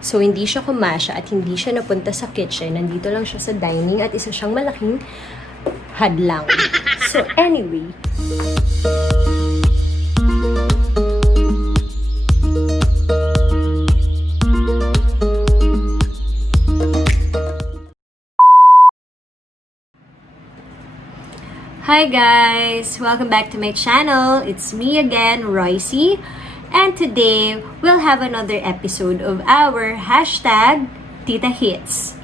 So, hindi siya kumasya at hindi siya napunta sa kitchen. Nandito lang siya sa dining at isa siyang malaking hadlang. So, anyway. Hi guys! Welcome back to my channel. It's me again, Royce. And today, we'll have another episode of our hashtag Tita Hits.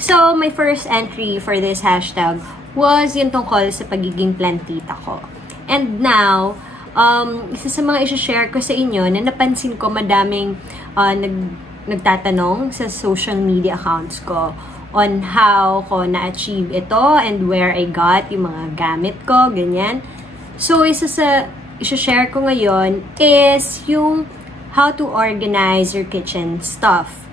So, my first entry for this hashtag was yung tungkol sa pagiging plantita ko. And now, isa sa mga isi-share ko sa inyo na napansin ko madaming nagtatanong sa social media accounts ko on how ko na-achieve ito and where I got yung mga gamit ko, ganyan. So, isa sa i-share ko ngayon is yung how to organize your kitchen stuff.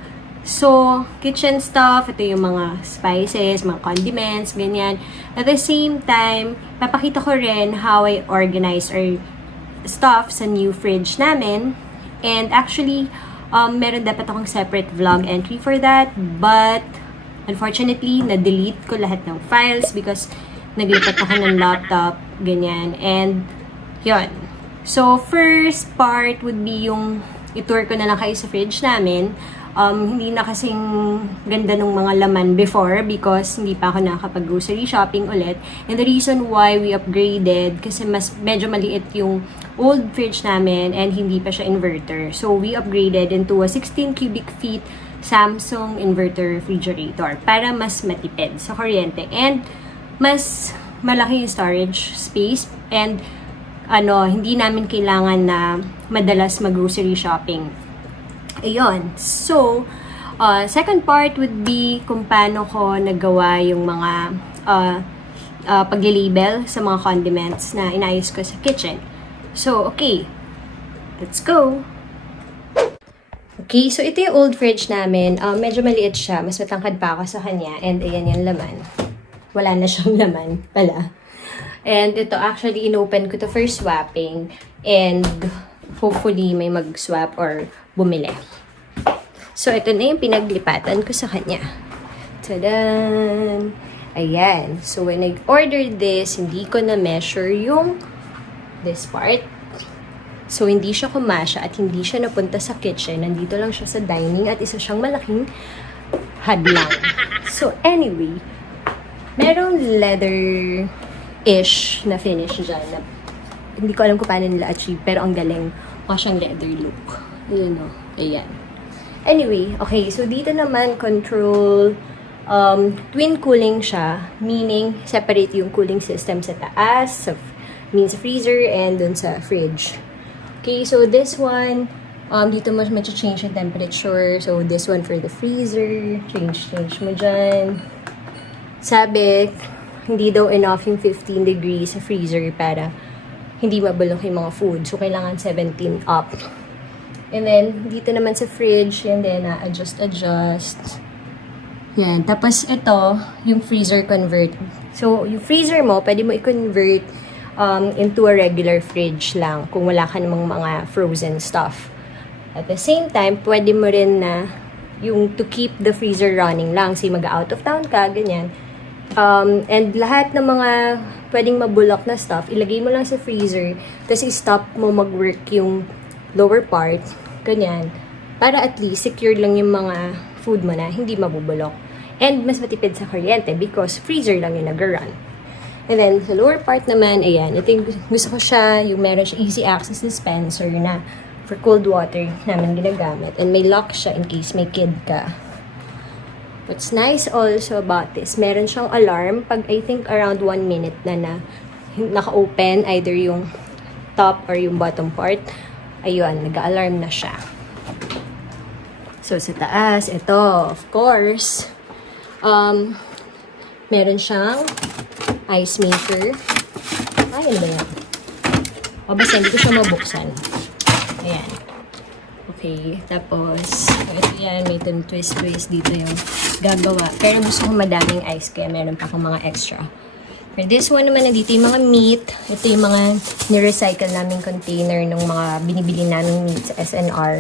So, kitchen stuff, ito yung mga spices, mga condiments, ganyan. At the same time, papakita ko rin how I organize our stuff sa new fridge namin. And actually, meron dapat akong separate vlog entry for that, but unfortunately, na-delete ko lahat ng files because naglipat ako ng laptop, ganyan. And, yun. So, first part would be yung i-tour ko na lang kayo sa fridge namin. Hindi na kasing ganda ng mga laman before because hindi pa ako nakakapag-grocery shopping ulit. And the reason why we upgraded, kasi medyo maliit yung old fridge namin and hindi pa siya inverter. So, we upgraded into a 16 cubic feet Samsung inverter refrigerator para mas matipid sa kuryente and mas malaki yung storage space and hindi namin kailangan na madalas mag-grocery shopping. Ayun. So, second part would be kung paano ko nagawa yung mga pag-label sa mga condiments na inayos ko sa kitchen. So, okay. Let's go! Okay, so ito yung old fridge namin. Medyo maliit siya. Mas matangkad pa ako sa kanya. And ayan yung laman. Wala na siyang laman pala. And ito actually, inopen ko to for swapping. And hopefully may mag-swap or bumili. So ito na yung pinaglipatan ko sa kanya. Tadan! Ayan. So when I ordered this, hindi ko na measure yung this part. So, hindi siya kumasya at hindi siya napunta sa kitchen. Nandito lang siya sa dining at isa siyang malaking hadlang. So, anyway, merong leather-ish na finish dyan. Na, hindi ko alam kung paano nila achieve, pero ang galing. Mukha siyang leather look. Ayan o. Ayan. Anyway, okay. So, dito naman, control, twin cooling siya. Meaning, separate yung cooling system sa taas, sa freezer, and dun sa fridge. Okay, so this one, dito mo change yung temperature. So, this one for the freezer. Change mo dyan. Sabi, hindi daw enough yung 15 degrees sa freezer para hindi mabulok yung mga food. So, kailangan 17 up. And then, dito naman sa fridge, and then, adjust. Yan. Tapos, ito, yung freezer convert. So, yung freezer mo, pwede mo i-convert into a regular fridge lang kung wala ka namang mga frozen stuff. At the same time, pwede mo rin na yung to keep the freezer running lang. Say, mag-out of town ka, ganyan. And lahat ng mga pwedeng mabulok na stuff, ilagay mo lang sa freezer, tapos i-stop mo mag-work yung lower part, ganyan. Para at least secure lang yung mga food mo na hindi mabubulok. And mas matipid sa kuryente because freezer lang yung nag-run. And then, sa lower part naman, ayan, ito yung gusto ko siya, yung meron siya easy access dispenser na for cold water namin ginagamit. And may lock siya in case may kid ka. What's nice also about this, meron siyang alarm pag I think around 1 minute na naka-open, either yung top or yung bottom part. Ayun, nag-alarm na siya. So, sa taas, ito, of course, meron siyang ice maker. Ay, ano ba yan? O, basta hindi ko siya mabuksan. Ayan. Okay. Tapos, ito yan. May twist dito yung gagawa. Pero gusto ko madaming ice, kaya meron pa akong mga extra. For this one naman, nandito yung mga meat. Ito yung mga nirecycle naming container ng mga binibili naming meat sa SNR.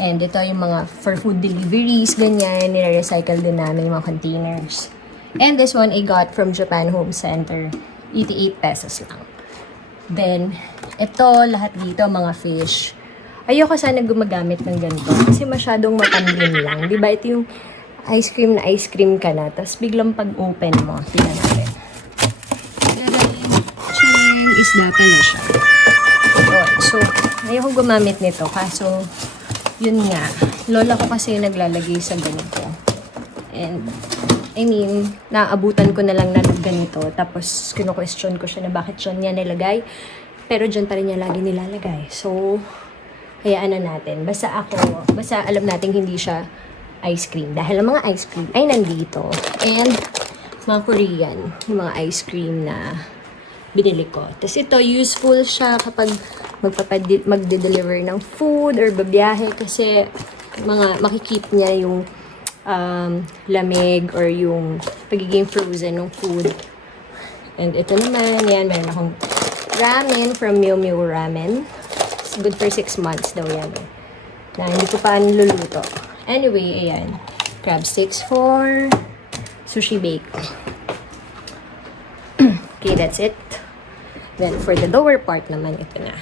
And ito yung mga for food deliveries, ganyan. Nire-recycle din namin yung mga containers. And this one I got from Japan Home Center. 88 pesos lang. Then, ito, lahat dito, mga fish. Ayoko sana gumagamit ng ganito. Kasi masyadong matamlin lang. Diba, ito yung ice cream ka na. Tapos biglang pag-open mo. Tingnan natin. Ching! Isda pala siya. So, ayoko gumamit nito. Kaso, yun nga, lola ko kasi naglalagay sa ganito. And, I mean, naabutan ko na lang na ganito. Tapos, kino-question ko siya na bakit siya niya nilagay. Pero dyan pa rin niya lagi nilalagay. So, hayaan na natin. Basta alam natin hindi siya ice cream. Dahil ang mga ice cream ay nandito. And, mga Korean, yung mga ice cream na binili ko. Tapos ito, useful siya kapag magde-deliver ng food or babiyahe kasi makikip niya yung lamig or yung pagiging frozen ng food. And ito naman, yan, meron akong ramen from Mew Mew Ramen. It's good for 6 months daw yan. Na hindi ko pa niluluto. Anyway, ayan. Crab sticks for sushi bake. Okay, that's it. Then, for the lower part naman, ito na.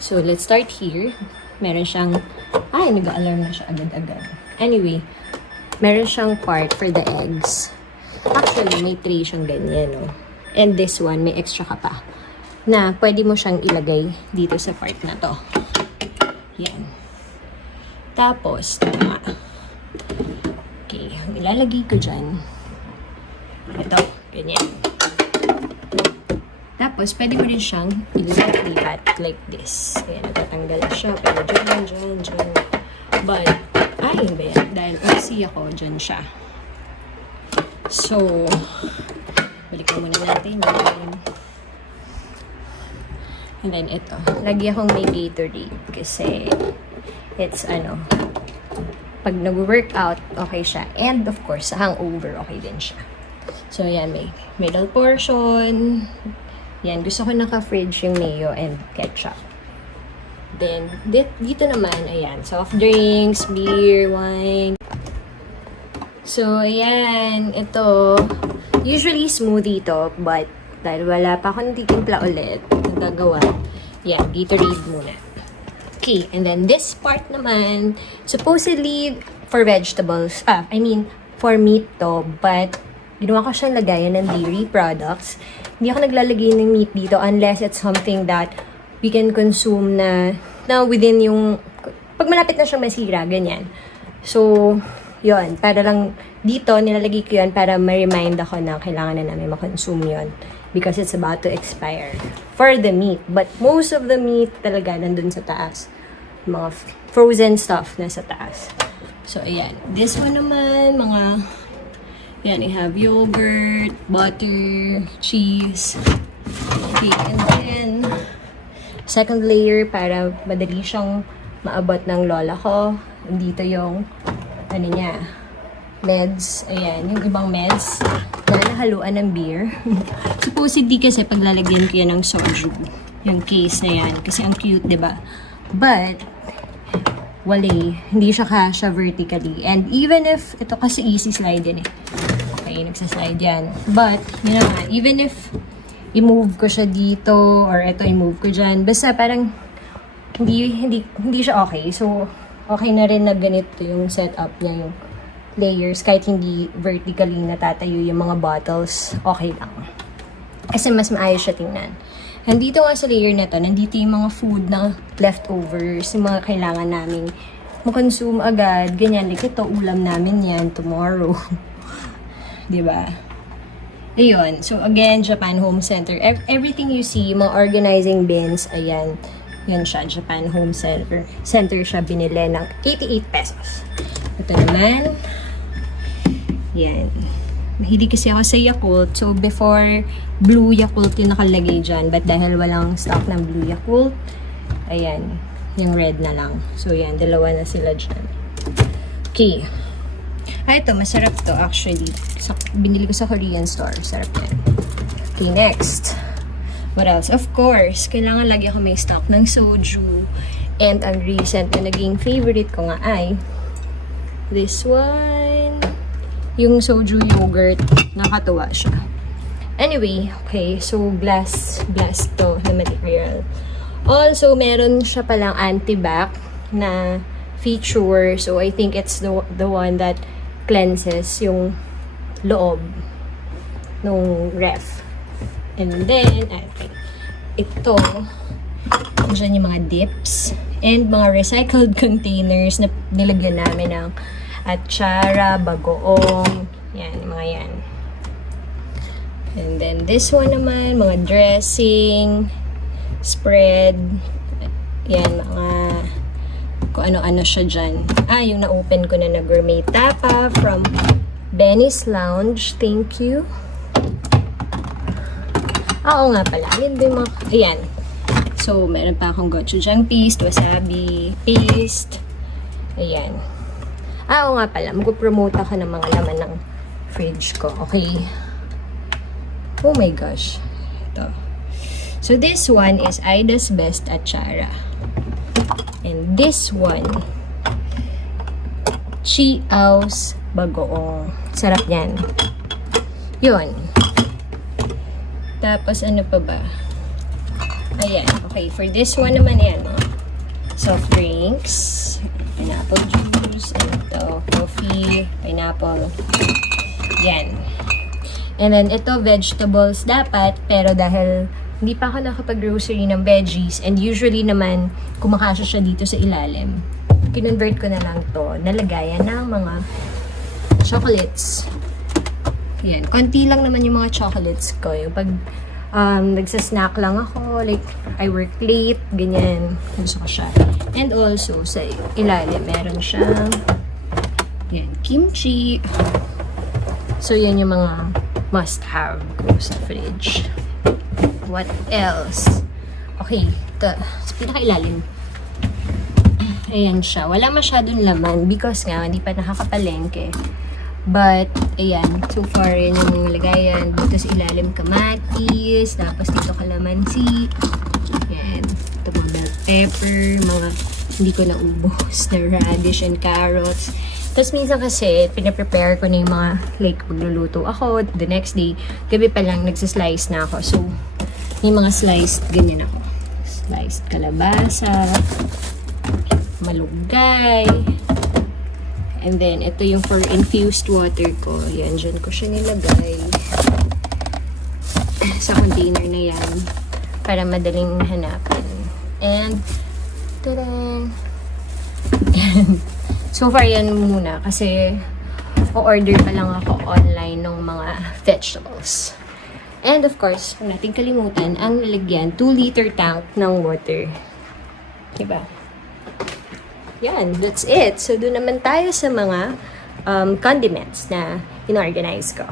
So, let's start here. Meron siyang, nag-alarm na siya agad-agad. Anyway, meron siyang part for the eggs. Actually, may tray siyang ganyan, no? And this one, may extra ka pa. Na, pwede mo siyang ilagay dito sa part na to. Yan. Tapos, tama. Okay, ang ilalagay ko dyan. Ito, ganyan. Tapos, pwede mo rin siyang ilipat like this. Kaya natatanggal siya. Pero dyan. But, hindi. Dahil kasi ako, dyan siya. So, balikan muna natin yun. And then, ito. Lagi akong may Gatorade. Kasi, it's pag nag-workout, okay siya. And, of course, sa hangover, okay din siya. So, yan, may middle portion. Yan, gusto ko naka-fridge yung mayo and ketchup. Then, dito naman, ayan, soft drinks, beer, wine. So, ayan, ito, usually smoothie to, but dahil wala pa akong titimpla ulit, nagagawa, yan, Gatorade muna. Okay, and then this part naman, supposedly for vegetables, for meat to, but ginawa ko siyang lagayan ng dairy products. Hindi ako naglalagay ng meat dito unless it's something that we can consume na within yung, pag malapit na siyang masira, ganyan. So, yun, para lang dito, nilalagay ko yun para ma-remind ako na kailangan na namin makonsume yun because it's about to expire for the meat. But most of the meat talaga nandun sa taas. Mga frozen stuff na sa taas. So, ayan. This one naman, yan, I have yogurt, butter, cheese. Okay, and then, second layer para madali siyang maabot ng lola ko. Dito yung, meds. Ayan, yung ibang meds na nahaluan ng beer. Supposedly kasi paglalagyan ko yan ng soju. Yung case na yan. Kasi ang cute, diba? But, hindi siya kasha vertically. And even if, ito kasi easy slide din eh. Okay, nagsaslide yan. But, yun naman, even if i-move ko siya dito, or ito i-move ko dyan, basta parang hindi siya okay. So, okay na rin na ganito yung setup niya, yung layers, kahit hindi vertically natatayo yung mga bottles, okay lang. Kasi mas maayos siya tingnan. And dito nga sa layer na to, nandito yung mga food na leftovers, yung mga kailangan naming makonsume agad, ganyan. Like ito, ulam namin yan tomorrow. Diba? Ayun. So, again, Japan Home Center. Everything you see, mga organizing bins, ayan. Yan siya, Japan Home Center. Center siya binili ng 88 pesos. Ito naman. Yan. Mahilig kasi ako sa Yakult. So, before, blue Yakult yung nakalagay dyan. But dahil walang stock ng blue Yakult, ayan. Yung red na lang. So, yan. Dalawa na sila dyan. Okay. Ito, masarap to actually. Binili ko sa Korean store. Sarap yan. Okay, next. What else? Of course, kailangan lagi ako may stock ng soju. And ang recent na naging favorite ko nga ay this one. Yung soju yogurt. Nakatuwa siya. Anyway, okay. So, glass to na material. Also, meron siya palang anti-bac na feature. So, I think it's the one that cleanses yung loob nung ref. And then, okay. Ito, dyan yung mga dips and mga recycled containers na nilagyan namin ng atsara, bagoong, yan, mga yan. And then, this one naman, mga dressing, spread, yan, mga kung ano-ano siya dyan. Yung na-open ko na gourmet tapa from Benny's Lounge. Thank you. Oo nga pala. Yan din mga, ayan. So, meron pa akong gochujang paste, wasabi paste. Ayan. Oo nga pala. Mag-promote ako ng mga laman ng fridge ko. Okay. Oh my gosh. Ito. So, this one is Ida's Best Achara. And this one, Chiao's Bagoong. Sarap yan. Yun. Tapos, ano pa ba? Ayan. Okay, for this one naman yan. Soft drinks, pineapple juice, ito, coffee, pineapple. Yan. And then, ito, vegetables dapat, pero dahil hindi pa ako nakapag-grocery ng veggies, and usually naman, kumakasya siya dito sa ilalim. Kinonvert ko na lang to, nalagayan ng mga chocolates. Yan. Konti lang naman yung mga chocolates ko. Yung pag nagsasnack lang ako, like, I work late, ganyan. Gusto ko siya. And also, sa ilalim, meron siyang yan, kimchi. So, yan yung mga must-have ko sa fridge. What else? Okay, ito. Sa pinaka-ilalim. Ayan siya. Wala masyadong laman because nga, hindi pa nakakapalengke. But, ayan. So far, yan yung nilagayan. Dito sa ilalim, kamatis. Tapos dito kalamansi. Ayan. Ito mga bell pepper. Mga hindi ko naubos na radish and carrots. Tapos minsan kasi, pinaprepare ko na yung mga, like, magluluto ako. The next day, gabi pa lang, nagsaslice na ako. So, yung mga sliced, ganyan ako. Sliced kalabasa, malunggay. And then, ito yung for infused water ko. Yan, dyan ko siya nilagay. Sa container na yan. Para madaling hanapin. And, tada! So far, yan muna. Kasi, o-order pa lang ako online ng mga vegetables. And of course, kung natin kalimutan, ang lalagyan, 2-liter tank ng water. Diba? Yan, that's it. So, doon naman tayo sa mga condiments na in-organize ko.